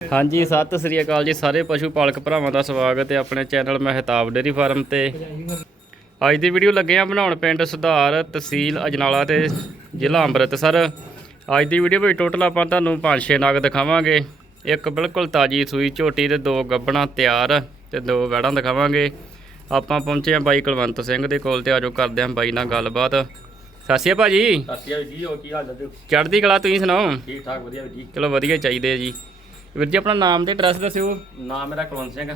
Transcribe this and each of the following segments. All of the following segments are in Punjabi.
ਹਾਂਜੀ ਸਤਿ ਸ੍ਰੀ ਅਕਾਲ ਜੀ ਸਾਰੇ ਪਸ਼ੂ ਪਾਲਕ ਭਰਾਵਾਂ ਦਾ ਸਵਾਗਤ ਹੈ ਆਪਣੇ ਚੈਨਲ ਮਹਿਤਾਬ ਡੇਰੀ ਫਾਰਮ ਤੇ। ਅੱਜ ਦੀ ਵੀਡੀਓ ਲੱਗੇ ਆ ਬਣਾਉਣ ਪਿੰਡ ਸੁਧਾਰ ਤਹਿਸੀਲ ਅਜਨਾਲਾ ਤੇ ਜ਼ਿਲ੍ਹਾ ਅੰਮ੍ਰਿਤਸਰ। ਅੱਜ ਦੀ ਵੀਡੀਓ ਵਿੱਚ ਟੋਟਲ ਆਪਾਂ ਤੁਹਾਨੂੰ ਪੰਜ ਛੇ ਨਗ ਦਿਖਾਵਾਂਗੇ। ਇੱਕ ਬਿਲਕੁਲ ਤਾਜੀ ਸੂਈ ਝੋਟੀ ਤੇ ਦੋ ਗੱਬਣਾ ਤਿਆਰ ਤੇ ਦੋ ਵੈੜਾਂ ਦਿਖਾਵਾਂਗੇ। ਆਪਾਂ ਪਹੁੰਚੇ ਆ ਬਾਈ ਕੁਲਵੰਤ ਸਿੰਘ ਦੇ ਕੋਲ ਤੇ ਆਜੋ ਕਰਦੇ ਆਂ ਬਾਈ ਨਾਲ ਗੱਲਬਾਤ। ਅਕਾਲ ਭਾਜੀ ਸਤਿਆ ਜੀ ਹੋ ਕੀ ਹਾਲ ਹੈ ਚੜ੍ਹਦੀ ਕਲਾ ਤੁਸੀਂ ਸੁਣਾਓ? ਠੀਕ ਠਾਕ ਵਧੀਆ ਜੀ। ਚਲੋ ਵਧੀਆ ਚਾਹੀਦੇ ਆ ਜੀ। ਵੀਰ ਜੀ ਆਪਣਾ ਨਾਮ ਤੇ ਐਡਰੈਸ ਦੱਸਿਓ। ਨਾਮ ਮੇਰਾ ਕੁਲਵੰਤ ਸਿੰਘ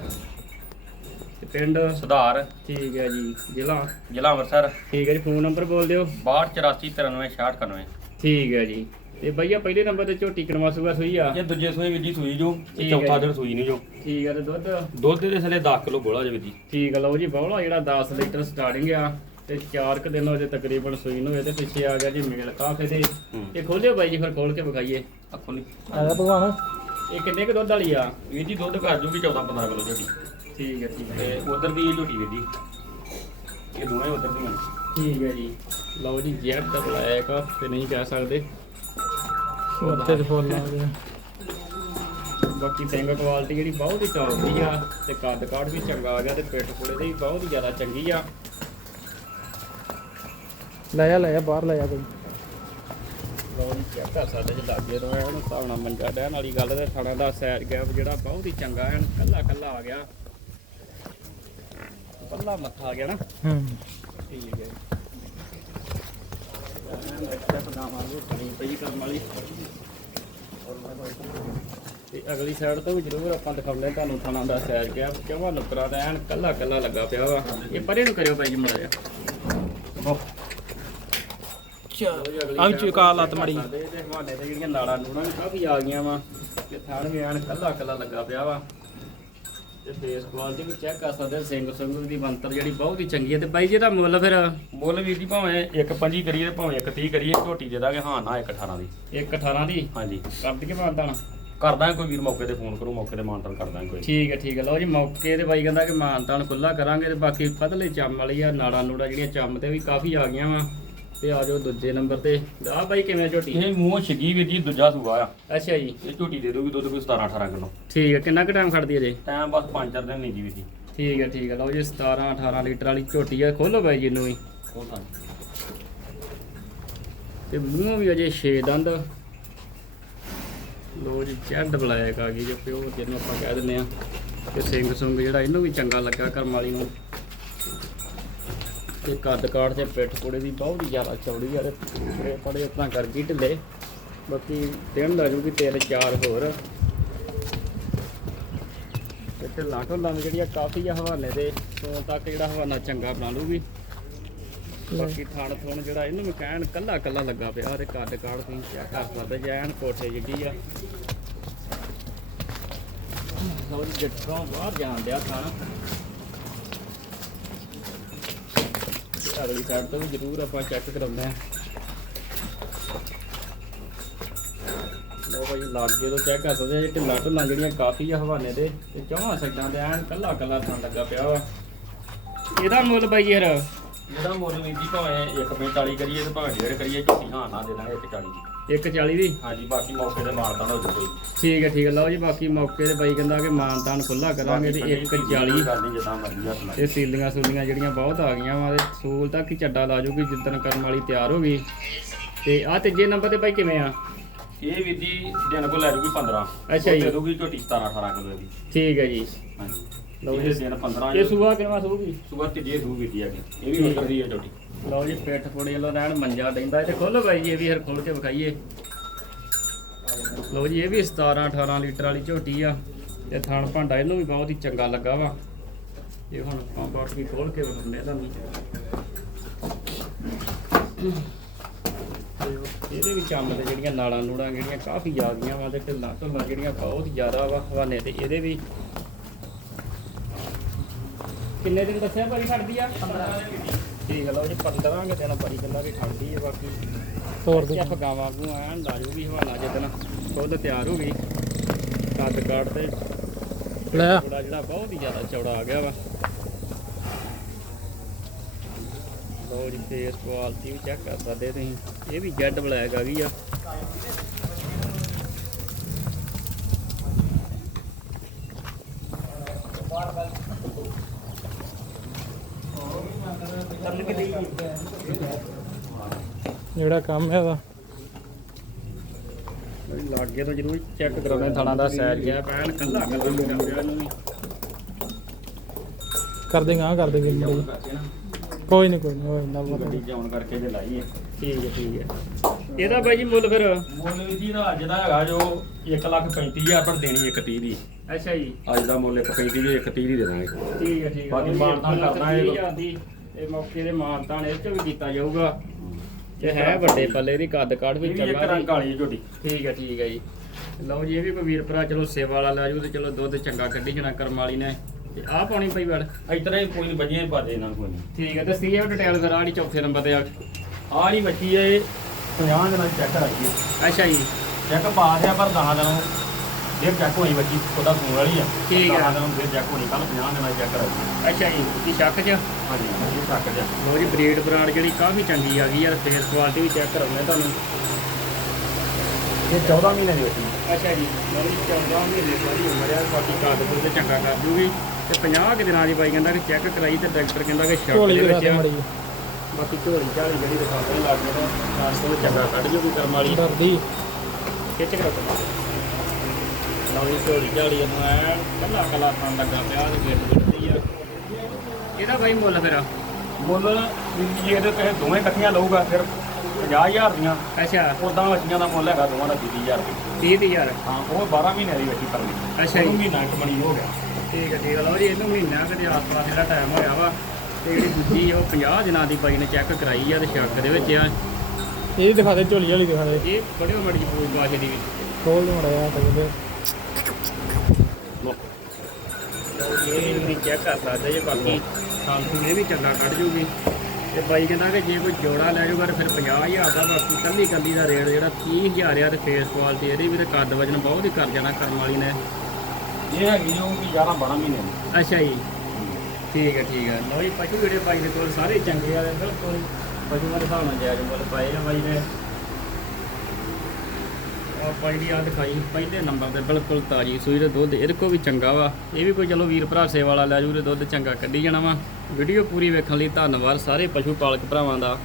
ਤੇ ਪਿੰਡ? ਸੁਧਾਰ। ਠੀਕ ਹੈ ਜੀ ਜ਼ਿਲ੍ਹਾ? ਜ਼ਿਲ੍ਹਾ ਅੰਮ੍ਰਿਤਸਰ। ਠੀਕ ਹੈ ਜੀ ਫੋਨ ਨੰਬਰ ਬੋਲ ਦਿਓ। 6284936691 ਠੀਕ ਹੈ ਜੀ। ਤੇ ਭਈਆ ਪਹਿਲੇ ਨੰਬਰ ਤੇ ਝੋਟੀ ਕਣਵਾ ਸੂਗਾ ਸੂਈ ਆ? ਇਹ ਦੂਜੇ ਸੂਈ ਵੀਰ ਜੀ ਸੂਈ ਜੋ ਠੀਕ ਇਹ ਹੈ ਚੌਥਾ ਜੀ। ਦਿਨ ਸੂਈ ਨਹੀਂ ਜੋ। ਠੀਕ ਹੈ ਤੇ ਦੁੱਧ? ਦੁੱਧ ਦੇ ਥਲੇ 10 ਕਿਲੋ ਬੋਲਾ ਜੀ ਵੀਰ ਜੀ। ਠੀਕ ਹੈ ਲਓ ਜੀ ਬੌਲਾ ਜਿਹੜਾ 10 ਲੀਟਰ ਸਟਾਰਟਿੰਗ ਆ ਤੇ 4 ਕੁ ਦਿਨ ਹੋ ਜੇ ਤਕਰੀਬਨ ਸੂਈ ਨੂੰ ਹੋਏ ਤੇ ਪਿੱਛੇ ਆ ਗਿਆ ਜੀ ਮੇਲ ਕਾਫੇ ਦੇ ਹੂੰ। ਇਹ ਖੋਲਿਓ ਬਾਈ ਜੀ ਫਿਰ ਖੋਲ ਕੇ ਵਿਖਾਈਏ। ਅੱਖੋਂ ਨਹੀਂ ਆਇਆ ਭਗਵਾਨ। ਇਹ ਕਿੰਨੇ ਕੁ ਦੁੱਧ ਵਾਲੀ ਆ? ਵੀਰ ਜੀ ਦੁੱਧ ਕਰ ਜੂਗੀ 14 15 ਕਿਲੋ ਝੋਟੀ। ਠੀਕ ਹੈ ਠੀਕ ਹੈ। ਤੇ ਉਧਰ ਦੀ ਇਹ ਝੋਟੀ ਵੀਰ ਜੀ ਇਹ ਦੋਵੇਂ ਉਧਰ ਦੀਆਂ। ਠੀਕ ਹੈ ਜੀ। ਲਓ ਜੀ ਜੈਬ ਦਾ ਬੁਲਾਇਆ ਇੱਕ ਤੇ ਨਹੀਂ ਕਹਿ ਸਕਦੇ। ਉੱਤੇ ਤੇ ਫੁੱਲ ਆ ਗਿਆ ਬਾਕੀ ਸਿੰਘ ਕੁਆਲਿਟੀ ਜਿਹੜੀ ਬਹੁਤ ਹੀ ਚੌੜੀ ਆ ਤੇ ਕੱਦ ਕਾਠ ਵੀ ਚੰਗਾ ਆ ਗਿਆ ਤੇ ਪਿੱਠ ਪੁੜੇ ਦੀ ਵੀ ਬਹੁਤ ਹੀ ਜ਼ਿਆਦਾ ਚੰਗੀ ਆ। ਲੈ ਆ ਲੈ ਆ ਬਾਹਰ ਲੈ ਆ ਕੋਈ? ਲੋ ਜੀ ਚੈੱਕ ਕਰ ਸਕਦੇ ਜੇ ਲੱਗੇ ਰੋ ਐਨ ਹਿਸਾਬ ਨਾਲ ਮੰਜਾ ਡੈਣ ਵਾਲੀ ਗੱਲ ਤੇ ਥਾਣਾ ਦਾ ਸਾਈਡ ਗੈਪ ਜਿਹੜਾ ਬਹੁਤ ਹੀ ਚੰਗਾ ਐਨ ਕੱਲਾ ਕੱਲਾ ਆ ਗਿਆ। ਕੱਲਾ ਮੱਥਾ ਆ ਗਿਆ ਨਾ। ਹੂੰ। ਠੀਕ ਹੈ। ਐਨ ਰੱਖਿਆ ਪਦਾਵਾਂਗੇ ਪਣੀ ਪਈ ਕਰਮ ਵਾਲੀ ਤੇ ਅਗਲੀ ਸਾਈਡ ਤੋਂ ਵੀ ਜ਼ਰੂਰ ਆਪਾਂ ਦਿਖਾਉਂਦੇ ਤੁਹਾਨੂੰ ਥਾਣਾ ਦਾ ਸਾਈਡ ਗੈਪ। ਕਿਉਂ ਨੁਕਰਾ ਦਾ ਐਨ ਕੱਲਾ ਕੱਲਾ ਲੱਗਾ ਪਿਆ ਵਾ। ਇਹ ਪਰੇ ਨੂੰ ਕਰਿਓ ਭਾਈ ਜੀ ਮੜਾ ਜਾ ਆ ਵੀ ਚੁਕਾ ਲੱਤ ਮੜੀ। ਤੇ ਹਵਾਨੇ ਤੇ ਜਿਹੜੀਆਂ ਨਾੜਾਂ ਨੂੜਾਂ ਵੀ ਕਾਫੀ ਆ ਗਈਆਂ ਵਾ। ਤੇ ਥਣ ਵੀ ਐਨ ਕੱਲਾ ਕੱਲਾ ਲੱਗਾ ਪਿਆ ਵਾ। ਤੇ ਫੇਸ ਕੁਆਲਿਟੀ ਵੀ ਚੈੱਕ ਕਰ ਸਕਦੇ ਹੋ ਸਿੰਘ ਸਿੰਘ ਦੀ ਬੰਤਰ ਜਿਹੜੀ ਬਹੁਤ ਹੀ ਚੰਗੀ ਹੈ ਤੇ ਬਾਈ ਜੀ ਇਹਦਾ ਮੁੱਲ ਫਿਰ? ਮੁੱਲ ਵੀਰ ਜੀ ਭਾਵੇਂ ਇੱਕ 25 ਕਰੀਏ ਤੇ ਭਾਵੇਂ ਇੱਕ 30 ਕਰੀਏ ਝੋਟੀ ਦੇ ਦਾਂਗੇ। ਹਾਂ ਨਾ ਇੱਕ 18 ਦੀ। 118 ਦੀ? ਹਾਂਜੀ। ਕਰ ਦਈਏ ਮਾਨਤਾਨ ਕਰਦਾ ਕੋਈ ਵੀਰ ਮੌਕੇ ਤੇ ਫੋਨ ਕਰੂ ਮੌਕੇ ਤੇ ਮਾਨਤਨ ਕਰਦਾ ਕੋਈ। ਠੀਕ ਹੈ ਠੀਕ ਹੈ ਲਓ ਜੀ ਮੌਕੇ ਤੇ ਬਾਈ ਕਹਿੰਦਾ ਕਿ ਮਾਨਤਾਨ ਖੁੱਲਾ ਕਰਾਂਗੇ ਤੇ ਬਾਕੀ ਪਤਲੇ ਚੰਮ ਵਾਲੀ ਆ ਨਾੜਾਂ ਨੂੜਾਂ ਜਿਹੜੀਆਂ ਚੰਮ ਤੇ ਵੀ ਕਾਫੀ ਆ ਗਈਆਂ ਵਾ। ਤੇ ਆ ਜਾਓ ਦੂਜੇ ਨੰਬਰ ਤੇ। ਆ ਬਾਈ ਕਿਵੇਂ ਝੋਟੀ? ਇਹ ਮੂੰਹ ਛਗੀ ਵੀਰ ਜੀ ਦੂਜਾ ਸੂਆ ਆ। ਅੱਛਾ ਜੀ। ਇਹ ਝੋਟੀ ਦੇ ਦੋਗੀ ਦੁੱਧ ਕੋਈ 17 18 ਕਿਲੋ। ਠੀਕ ਹੈ ਕਿੰਨਾ ਕੁ ਟਾਈਮ ਖੜਦੀ ਹੈ ਜੀ? ਟਾਈਮ ਬਸ 5-4 ਦਿਨ ਨਹੀਂ ਜੀ ਵੀਰ ਜੀ। ਠੀਕ ਹੈ ਠੀਕ ਹੈ ਲਓ ਜੀ 17 18 ਲੀਟਰ ਵਾਲੀ ਝੋਟੀ ਆ। ਖੋਲੋ ਬਾਈ ਜੀ ਨੂੰ ਵੀ। ਉਹ ਤਾਂ। ਤੇ ਮੂੰਹ ਵੀ ਅਜੇ 6 ਦੰਦ। ਲੋ ਜੀ ਚੈੱਡ ਬਲੈਕ ਆ ਗਈ ਜੋ ਪਿਓ ਜਿਹਨੂੰ ਆਪਾਂ ਕਹਿ ਦਿੰਦੇ ਆ। ਤੇ ਸਿੰਘ ਸੁੰਗ ਜਿਹੜਾ ਇਹਨੂੰ ਵੀ ਚੰਗਾ ਲੱਗਾ ਕਰਮ ਵਾਲੀ ਨੂੰ। ਤੇ ਕੱਦ ਕਾਠ ਤੇ ਪਿੱਠ ਕੋੜੇ ਦੀ ਬਹੁਤ ਜ਼ਿਆਦਾ ਚੌੜੀ ਆ ਤੇ ਪੂਰੇ ਪੜੇ ਉਤਾਂ ਕਰ ਗਈ ਢਿੱਲੇ। ਬਾਕੀ ਦਿਨ ਲਾ ਜੂਗੀ ਤਿੰਨ ਚਾਰ ਹੋਰ। ਤੇ ਢਿੱਲਾਂ ਢੁੱਲਾਂ ਵੀ ਜਿਹੜੀਆਂ ਕਾਫੀ ਆ ਹਵਾਲੇ ਦੇ ਤੋਂ ਤੱਕ ਜਿਹੜਾ ਹਵਾਨਾ ਚੰਗਾ ਬਣਾ ਲੂਗੀ ਬਾਕੀ ਥਣ ਥੁਣ ਜਿਹੜਾ ਇਹਨੂੰ ਵੀ ਕਹਿਣ ਕੱਲਾ ਕੱਲਾ ਲੱਗਾ ਪਿਆ ਤੇ ਕੱਦ ਕਾੜ ਤੁਸੀਂ ਚੈੱਕ ਕਰ ਸਕਦੇ ਜੇ ਐਨ ਕੋਠੇ ਜਿੱਡੀ ਆ। ਸੌਰੀ ਜੱਟੋਂ ਬਾਹਰ ਜਾਣ ਦਿਆ ਥਣ ਅਗਲੀ ਸਾਈਡ ਤੋਂ ਵੀ ਜ਼ਰੂਰ ਆਪਾਂ ਚੈੱਕ ਕਰਾਉਂਦੇ ਆ ਲੋ ਭਾਈ ਲਾਗੇ ਤੋਂ ਚੈੱਕ ਕਰ ਸਕਦੇ ਜੇ ਢਿੱਲਾ ਢਿੱਲਾ ਜਿਹੜੀਆਂ ਕਾਫੀ ਆ ਹਵਾਨੇ ਦੇ ਤੇ ਚੌਹਾਂ ਸਾਈਡਾਂ ਤੇ ਐਨ ਕੱਲਾ ਕੱਲਾ ਥਣ ਲੱਗਾ ਪਿਆ ਵਾ। ਇਹਦਾ ਮੁੱਲ ਬਾਈ ਯਾਰ? ਇਹਦਾ ਮੁੱਲ ਵੀਰ ਜੀ ਭਾਵੇਂ 1.40 ਕਰੀਏ ਤੇ ਭਾਵੇਂ 1.5 ਕਰੀਏ ਝੋਟੀ ਹਾਂ ਨਾ ਦੇ ਦਾਂਗੇ 1.40 ਦੀ। 140 ਦੀ? ਹਾਂਜੀ ਬਾਕੀ ਮੌਕੇ ਤੇ ਮਾਰਦਾ ਨਾ ਕੋਈ। ਠੀਕ ਹੈ ਠੀਕ ਹੈ। ਲਓ ਜੀ ਬਾਕੀ ਮੌਕੇ ਤੇ ਬਾਈ ਕਹਿੰਦਾ ਕਿ ਮਾਨਤਾਨ ਖੁੱਲਾ ਕਰਾਂਗੇ ਤੇ 140 ਕਰਨੀ ਜਿੱਦਾਂ ਮਰਜ਼ੀ ਹੱਥ ਲਾ ਤੇ ਸੀਲੀਆਂ ਸੂਲੀਆਂ ਜਿਹੜੀਆਂ ਬਹੁਤ ਆ ਗਈਆਂ ਵਾ ਤੇ ਸੂਲ ਤੱਕ ਹੀ ਚੱਡਾ ਲਾ ਜੂਗੀ ਜਿੱਦਣ ਕਰਨ ਵਾਲੀ ਤਿਆਰ ਹੋ ਗਈ। ਤੇ ਆ ਤੀਜੇ ਨੰਬਰ ਤੇ ਬਾਈ ਕਿਵੇਂ ਆ? ਇਹ ਜੀ ਦਿਨ ਕੋ ਲੈ ਜੂਗੀ 15 ਅੱਛਾ ਜੀ। ਦੇ ਦੂਗੀ ਝੋਟੀ 17 18 ਕਿਲੋ ਦੀ। ਠੀਕ ਹੈ ਜੀ। ਹਾਂਜੀ। ਲਓ ਜੀ। ਦਿਨ 15 ਇਹ ਸੂਆ ਕਿੰਨਾ ਸੂਗੀ ਸੁਬਹ ਤੀਜੇ ਦੂ ਵੀਰ ਜੀ ਆ ਕੇ। ਇਹ ਵੀ ਉੱਤਰ ਦੀ ਹੈ ਝੋਟੀ ਲਓ ਜੀ, ਪਿੱਠ ਪੁੜੇ ਵੱਲੋਂ ਰਹਿਣ, ਮੰਜਾ ਡੈਂਦਾ ਤੇ ਖੋਲੋ ਬਾਈ ਜੀ, ਇਹ ਵੀ ਹਰ ਖੋਲ ਕੇ ਵਿਖਾਈਏ। ਲਓ ਜੀ, ਇਹ ਵੀ 17 18 ਲੀਟਰ ਵਾਲੀ ਝੋਟੀ ਆ। ਤੇ ਥਣ ਭਾਂਡਾ, ਇਹਨੂੰ ਵੀ ਬਹੁਤ ਹੀ ਚੰਗਾ ਲੱਗਾ ਵਾ। ਇਹ ਹੁਣ ਆਪਾਂ ਬਾਟ ਖੋਲ ਕੇ ਵਿਖਾਉਂਦੇ ਆ ਤੁਹਾਨੂੰ। ਇਹਦੇ ਵਿੱਚ ਚੰਮ ਤੇ ਜਿਹੜੀਆਂ ਨਾੜਾਂ ਨੂੜਾਂ ਜਿਹੜੀਆਂ ਕਾਫੀ ਆ ਗਈਆਂ ਵਾ, ਤੇ ਢਿੱਲਾਂ ਢੁੱਲਾਂ ਜਿਹੜੀਆਂ ਬਹੁਤ ਜ਼ਿਆਦਾ ਵਾ, ਹਵਾਨੇ ਤੇ ਇਹਦੇ ਵੀ। ਕਿੰਨੇ ਦਿਨ ਦੱਸਿਆ ਭਾਈ ਖੜਦੀ ਆ? 15 ਠੀਕ ਲਓ ਜੀ 15 ਕਿ ਦਿਨ ਬੜੀ ਗੱਲਾਂ ਵੀ ਠੰਡੀ ਹੈ ਬਾਕੀ। ਤੋਰ ਦੇ ਫਗਾ ਵਾਂਗੂ ਐਨ ਲਾ ਜੂਗੀ ਹਵਾਲਾ ਜਿੱਦਣ ਖੁੱਲ ਤਿਆਰ ਹੋ ਗਈ ਕੱਦ ਕਾਟ ਤੇ ਲੈ। ਥੋੜਾ ਜਿਹੜਾ ਬਹੁਤ ਹੀ ਜ਼ਿਆਦਾ ਚੌੜਾ ਆ ਗਿਆ ਵਾ। ਲਓ ਜੀ ਫੇਸ ਕੁਆਲਿਟੀ ਵੀ ਚੈੱਕ ਕਰ ਸਕਦੇ ਤੁਸੀਂ। ਇਹ ਵੀ ਜੈਡ ਬਲੈਕ ਆ ਗਈ ਆ। ਬਾਰ ਬਾਰ ਜਿਹੜਾ ਕੰਮ ਹੈ ਉਹਦਾ ਲਾਗੇ ਤੋਂ ਜ਼ਰੂਰ ਚੈੱਕ ਕਰਾਉਣਾ ਥਾਣਾ ਦਾ ਸਾਈਜ਼ ਗਿਆ ਪੈਣ ਕੱਲਾ ਕੱਲਾ ਮੁੰਡਾ ਕਰ ਦੇਗਾ ਹਾਂ ਕਰ ਦੇਗੇ ਮੜੀ ਕੋਈ ਨਹੀਂ ਕੋਈ ਨਹੀਂ ਹੋਏ ਨਾ ਗੱਡੀ ਜਾਉਣ ਕਰਕੇ ਜੇ ਲਾਈ ਹੈ ਠੀਕ ਹੈ ਠੀਕ ਹੈ। ਇਹਦਾ ਬਾਈ ਜੀ ਮੁੱਲ ਫਿਰ? ਮੁੱਲ ਵੀ ਜੀ ਦਾ ਅੱਜ ਦਾ ਹੈਗਾ ਜੋ 135000 ਪਰ ਦੇਣੀ 130 ਦੀ। ਅੱਛਾ ਜੀ। ਅੱਜ ਦਾ ਮੁੱਲ 135 ਦੀ 130 ਦੀ ਦੇ ਦਾਂਗੇ। ਠੀਕ ਹੈ ਠੀਕ ਹੈ। ਬਾਕੀ ਮਾਨਤਾਨ ਕਰਨਾ ਇਹ। ਇਹ ਇਹ ਮੌਕੇ ਦੇ ਮਾਨਤਾਨ ਇਹ ਚ ਵੀ ਕੀਤਾ ਜਾਊਗਾ। ਤੇ ਹੈ ਵੱਡੇ ਪੱਲੇ ਦੀ ਕੱਦ ਕਾਠ ਵੀ ਇਹ ਵੀ ਇੱਕ ਚੰਗਾ ਰੰਗ ਵਾਲੀ ਝੋਟੀ ਠੀਕ ਹੈ ਠੀਕ ਹੈ ਜੀ। ਲਓ ਜੀ ਇਹ ਵੀ ਕੋਈ ਵੀਰ ਭਰਾ ਚਲੋ ਸੇਵਾ ਵਾਲਾ ਲੈ ਜੂ ਤੇ ਚਲੋ ਦੁੱਧ ਚੰਗਾ ਕੱਢੀ ਜਣਾ ਕਰਮ ਵਾਲੀ ਨੇ। ਤੇ ਆਹ ਪਾਉਣੀ ਪਈ ਵੜ। ਇਤਨਾ ਹੀ ਕੋਈ ਨਹੀਂ ਬਜੀਆਂ ਪਾਦੇ ਇਹਨਾਂ ਨੂੰ। ਕੋਈ ਠੀਕ ਹੈ ਤੇ ਸੀ ਇਹ ਡਿਟੇਲ ਫਿਰ ਆੜੀ ਚੌਥੇ ਨੰਬਰ ਤੇ ਆ। ਆਹ ਨਹੀਂ ਬੱਚੀ ਇਹ 50 ਦਿਨਾਂ ਦੀ ਚੈੱਕ ਕਰਾਈ ਹੈ ਅੱਛਾ ਜੀ। ਚੈੱਕ ਪਾ ਦਿਆ ਪਰ 10 ਦਿਨਾਂ ਫਿਰ ਚੈੱਕ ਹੋਈ ਬੱਚੀ ਉਹਦਾ ਫੋਨ ਵਾਲੀ ਆ। ਠੀਕ ਆ। 10 ਦਿਨਾਂ ਨੂੰ ਫਿਰ ਚੈੱਕ ਹੋਣੀ ਕੱਲ 50 ਦਿਨਾਂ ਚੈੱਕ ਕਰਾਈ ਅੱਛਾ ਜੀ ਕੀ ਸ਼ੱਕ ਚ? ਹਾਂਜੀ ਇਹ ਚੱਕ ਜਾ ਲੋ ਜੀ ਬਰੀਡ ਬਰਾਡ ਜਿਹੜੀ ਕਾਫੀ ਚੰਗੀ ਆ ਗਈ ਯਾਰ ਫੇਸ ਕੁਆਲਿਟੀ ਵੀ ਚੈੱਕ ਕਰਾਉਂਦੇ ਤੁਹਾਨੂੰ। ਇਹ 14 ਮਹੀਨੇ ਦੀ ਬੱਚੀ। ਅੱਛਾ ਜੀ ਲਓ ਜੀ 14 ਮਹੀਨੇ ਸਾਰੀ ਉਮਰ ਆ ਬਾਕੀ ਕੱਦ ਕੁੱਦ ਤੇ ਚੰਗਾ ਕਰ ਜੂਗੀ। ਤੇ 50 ਕਿ ਦਿਨਾਂ ਦੀ ਬਾਈ ਕਹਿੰਦਾ ਕਿ ਚੈੱਕ ਕਰਾਈ ਤੇ ਡਾਕਟਰ ਕਹਿੰਦਾ ਕਿ ਸ਼ੱਕ ਝੋਲੀ ਦੇ ਵਿੱਚ ਆ। ਮੜੀ ਬਾਕੀ ਝੋਲੀ ਝਾਲੀ ਜਿਹੜੀ ਦਿਖਾਉਂਦੇ ਲੱਗ ਗਏ ਤਾਂ ਤੋਂ ਚੰਗਾ ਕੱਢ ਜੂਗੀ ਕਰਮ ਵਾਲੀ। ਡਰਦੀ। ਖਿੱਚ ਕੇ ਰੱਖੋ। ਲਓ ਜੀ ਝੋਲੀ ਝਾਲੀ ਇਹਨੂੰ ਐ ਕੱਲਾ ਕੱਲਾ ਥਾਂ ਲੱਗਾ ਪਿਆ ਤੇ ਗਿੱਟ ਗਿੱਟਦੀ ਆ। ਇਹਦਾ ਬਾਈ ਮੁੱਲ ਫਿਰ ਮੁੱਲ ਜੀ ਇਹਦੇ ਪੈਸੇ ਦੋਵੇਂ ਇਕੱਠੀਆਂ ਲਊਗਾ ਫਿਰ 50000 ਦੀਆਂ। ਅੱਛਾ। ਉਦਾਂ ਬੱਚੀਆਂ ਦਾ ਮੁੱਲ ਹੈਗਾ ਦੋਵਾਂ ਦਾ 20000 ਰੁਪਏ। 30000 ਹਾਂ ਉਹ 12 ਮਹੀਨੇ ਦੀ ਬੱਚੀ ਪਰਲੀ। ਅੱਛਾ ਜੀ। ਉਹਨੂੰ ਮਹੀਨਾ ਇੱਕ ਮਣੀ ਹੋ ਗਿਆ। ਠੀਕ ਹੈ ਠੀਕ ਹੈ ਲਓ ਜੀ ਇਹਨੂੰ ਮਹੀਨਾ ਕਦੇ ਆਸ-ਪਾਸ ਜਿਹੜਾ ਟਾਈਮ ਹੋਇਆ ਵਾ ਤੇ ਜਿਹੜੀ ਦੂਜੀ ਆ ਉਹ 50 ਦਿਨਾਂ ਦੀ ਬਾਈ ਨੇ ਚੈੱਕ ਕਰਾਈ ਆ ਤੇ ਸ਼ੱਕ ਦੇ ਵਿੱਚ ਆ। ਇਹ ਦਿਖਾ ਦੇ ਝੋਲੀ ਵਾਲੀ ਦਿਖਾ ਦੇ। ਇਹ ਬੜੀ ਮੜੀ ਪੂਜ ਬਾਸ਼ੇ ਦੀ ਵਿੱਚ। ਖੋਲ ਦੇ ਮੜਿਆ ਕਹਿੰਦੇ ਇਹ ਵੀ ਚੈੱਕ ਕਰ ਸਕਦੇ ਜੇ ਬਾਕੀ ਇਹ ਵੀ ਚੰਗਾ ਕੱਢ ਜੂਗੀ। ਤੇ ਬਾਈ ਕਹਿੰਦਾ ਕਿ ਜੇ ਕੋਈ ਜੋੜਾ ਲੈ ਜਾਊਗਾ ਤੇ ਫਿਰ 50000 ਦਾ ਬਾਕੀ ਕੱਲੀ ਕੱਲੀ ਦਾ ਰੇਟ ਜਿਹੜਾ 30000 ਆ ਤੇ ਫੇਸ ਕੁਆਲਿਟੀ ਇਹਦੀ ਵੀ ਤੇ ਕੱਦ ਵਜਨ ਬਹੁਤ ਹੀ ਕਰ ਜਾਣਾ ਕਰਮ ਵਾਲੀ ਨੇ। ਇਹ ਹੈਗੀ ਉਹ ਵੀ 11 12 ਮਹੀਨੇ ਦੀ। ਅੱਛਾ ਜੀ। ਠੀਕ ਹੈ ਠੀਕ ਹੈ। ਲਓ ਜੀ ਪਸ਼ੂ ਜਿਹੜੇ ਬਾਈ ਦੇ ਕੋਲ ਸਾਰੇ ਚੰਗੇ ਆ ਬਿਲਕੁਲ ਪਸ਼ੂਆਂ ਦੇ ਹਿਸਾਬ ਨਾਲ ਜਾਇਜ਼ ਮੁੱਲ ਪਾਏ ਆ ਬਾਈ ਨੇ। ਆਪਾਂ ਜਿਹੜੀ ਆ ਦਿਖਾਈ, ਪਹਿਲੇ ਨੰਬਰ ਤੇ ਬਿਲਕੁਲ ਤਾਜੀ ਸੂਈ ਦੇ ਦੁੱਧ, ਇਹਦੇ ਕੋ ਵੀ ਚੰਗਾ ਵਾ। ਇਹ ਵੀ ਕੋਈ ਚਲੋ ਵੀਰ ਭਰਾ ਸੇਵਾ ਵਾਲਾ ਲੈ ਜੂ ਤੇ ਦੁੱਧ ਚੰਗਾ ਕੱਢੀ ਜਾਣਾ ਵਾ। ਵੀਡੀਓ ਪੂਰੀ ਵੇਖਣ ਲਈ ਧੰਨਵਾਦ ਸਾਰੇ ਪਸ਼ੂ ਪਾਲਕ ਭਰਾਵਾਂ ਦਾ।